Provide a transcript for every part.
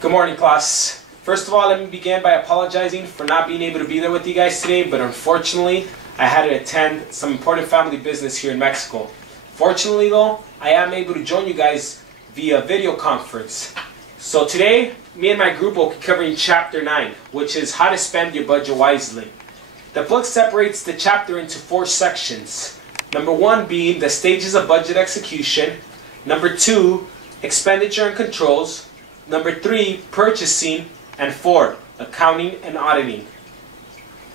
Good morning, class. First of all, let me begin by apologizing for not being able to be there with you guys today, but unfortunately, I had to attend some important family business here in Mexico. Fortunately though, I am able to join you guys via video conference. So today, me and my group will be covering Chapter 9, which is how to spend your budget wisely. The book separates the chapter into 4 sections. Number 1 being the stages of budget execution. Number 2, expenditure and controls. Number 3, purchasing. And 4, accounting and auditing.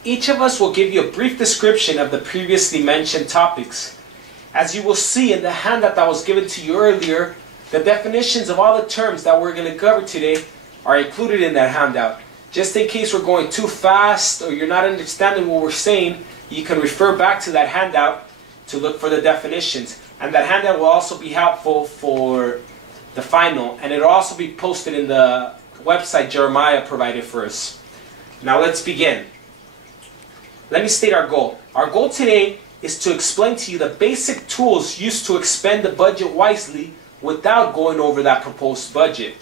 Each of us will give you a brief description of the previously mentioned topics. As you will see in the handout that was given to you earlier, the definitions of all the terms that we're going to cover today are included in that handout. Just in case we're going too fast or you're not understanding what we're saying, you can refer back to that handout to look for the definitions. And that handout will also be helpful for the final, and it'll also be posted in the website Jeremiah provided for us. Now let's begin. Let me state our goal. Our goal today is to explain to you the basic tools used to expend the budget wisely without going over that proposed budget.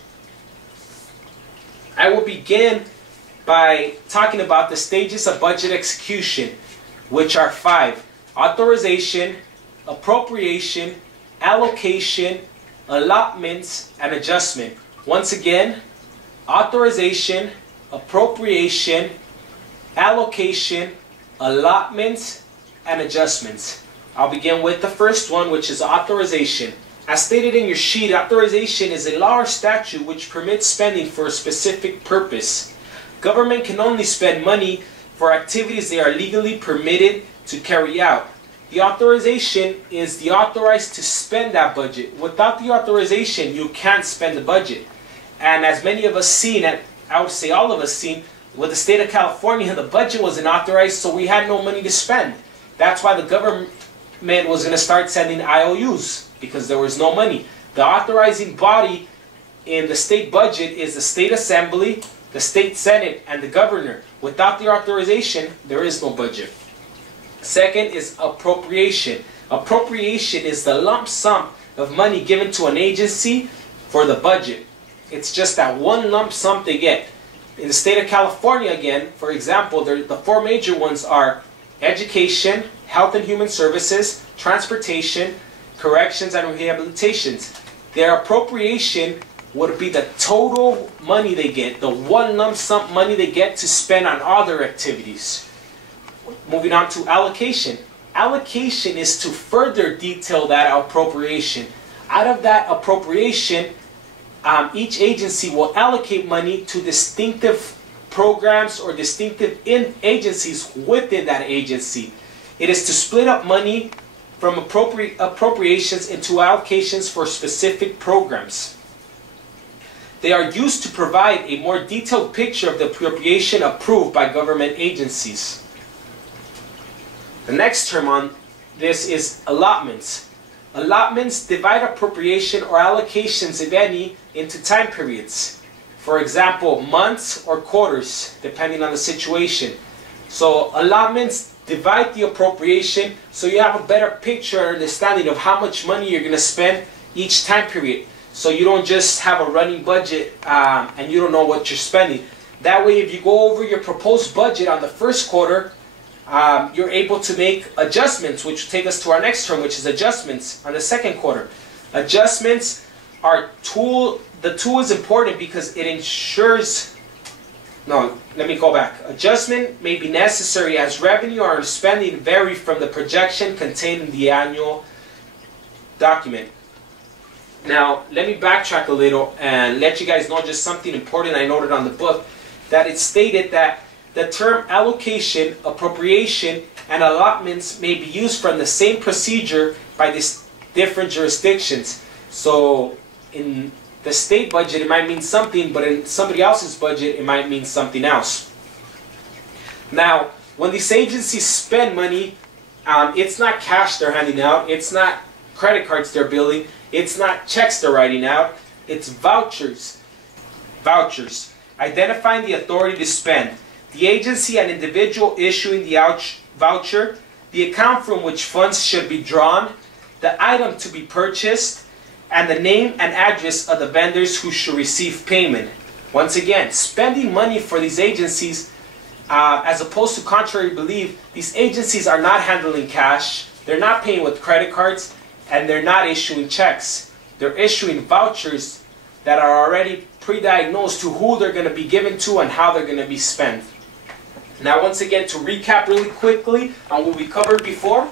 I will begin by talking about the stages of budget execution, which are 5: authorization, appropriation, allocation, allotments, and adjustment. Once again, authorization, appropriation, allocation, allotments, and adjustments. I'll begin with the first one, which is authorization. As stated in your sheet, authorization is a law or statute which permits spending for a specific purpose. Government can only spend money for activities they are legally permitted to carry out. The authorization is the authorized to spend that budget. Without the authorization, you can't spend the budget. And as many of us seen, and I would say all of us seen, with the state of California, the budget wasn't authorized, so we had no money to spend. That's why the government was going to start sending IOUs, because there was no money. The authorizing body in the state budget is the state assembly, the state senate, and the governor. Without the authorization, there is no budget. Second is appropriation. Appropriation is the lump sum of money given to an agency for the budget. It's just that one lump sum they get. In the state of California, again, for example, the 4 major ones are education, health and human services, transportation, corrections, and rehabilitations. Their appropriation would be the total money they get, the one lump sum money they get to spend on other activities. Moving on to allocation. Allocation is to further detail that appropriation. Out of that appropriation, each agency will allocate money to distinctive programs or distinctive agencies within that agency. It is to split up money from appropriations into allocations for specific programs. They are used to provide a more detailed picture of the appropriation approved by government agencies. The next term on this is allotments. Allotments divide appropriation or allocations, if any, into time periods. For example, months or quarters, depending on the situation. So allotments divide the appropriation so you have a better picture and understanding of how much money you're going to spend each time period. So you don't just have a running budget and you don't know what you're spending. That way, if you go over your proposed budget on the first quarter, you're able to make adjustments, which will take us to our next term, which is adjustments on the second quarter. Adjustments are the tool is important because it ensures, let me go back. Adjustment may be necessary as revenue or spending vary from the projection contained in the annual document. Now, let me backtrack a little and let you guys know just something important I noted on the book, that it stated that the term allocation, appropriation, and allotments may be used from the same procedure by these different jurisdictions. So in the state budget it might mean something, but in somebody else's budget it might mean something else. Now, when these agencies spend money, it's not cash they're handing out, it's not credit cards they're billing, it's not checks they're writing out, it's vouchers. Vouchers. Identifying the authority to spend. The agency and individual issuing the voucher, the account from which funds should be drawn, the item to be purchased, and the name and address of the vendors who should receive payment. Once again, spending money for these agencies, as opposed to contrary belief, these agencies are not handling cash, they're not paying with credit cards, and they're not issuing checks. They're issuing vouchers that are already pre-diagnosed to who they're going to be given to and how they're going to be spent. Now, once again, to recap really quickly on what we covered before,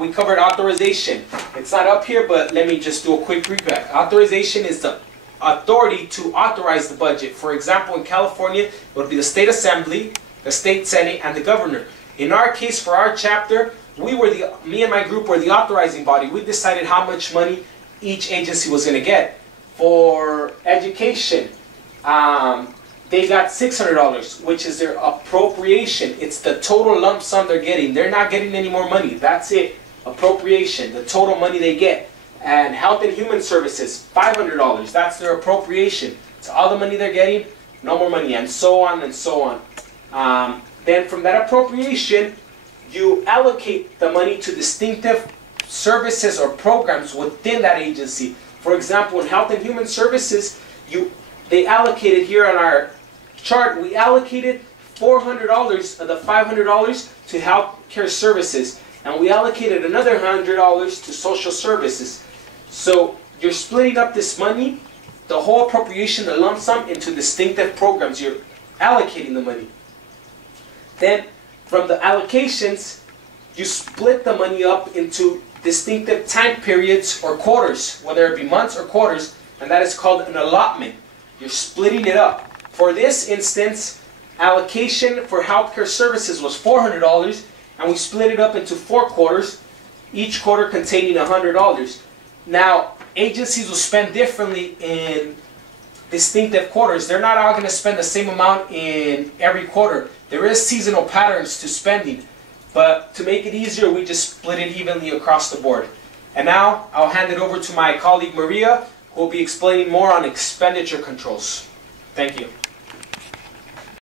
we covered authorization. It's not up here, but let me just do a quick recap. Authorization is the authority to authorize the budget. For example, in California, it would be the state assembly, the state senate, and the governor. In our case, for our chapter, me and my group were the authorizing body. We decided how much money each agency was going to get. For education, they got $600, which is their appropriation. It's the total lump sum they're getting. They're not getting any more money. That's it. Appropriation, the total money they get. And Health and Human Services, $500. That's their appropriation. It's all the money they're getting, no more money, and so on and so on. Then from that appropriation, you allocate the money to distinctive services or programs within that agency. For example, in Health and Human Services, they allocated here on our chart, we allocated $400 of the $500 to health care services, and we allocated another $100 to social services. So you're splitting up this money, the whole appropriation, the lump sum, into distinctive programs. You're allocating the money. Then from the allocations, you split the money up into distinctive time periods or quarters, whether it be months or quarters, and that is called an allotment. You're splitting it up. For this instance, allocation for healthcare services was $400, and we split it up into 4 quarters, each quarter containing $100. Now, agencies will spend differently in distinctive quarters. They're not all going to spend the same amount in every quarter. There is seasonal patterns to spending, but to make it easier, we just split it evenly across the board. And now, I'll hand it over to my colleague Maria, who will be explaining more on expenditure controls. Thank you.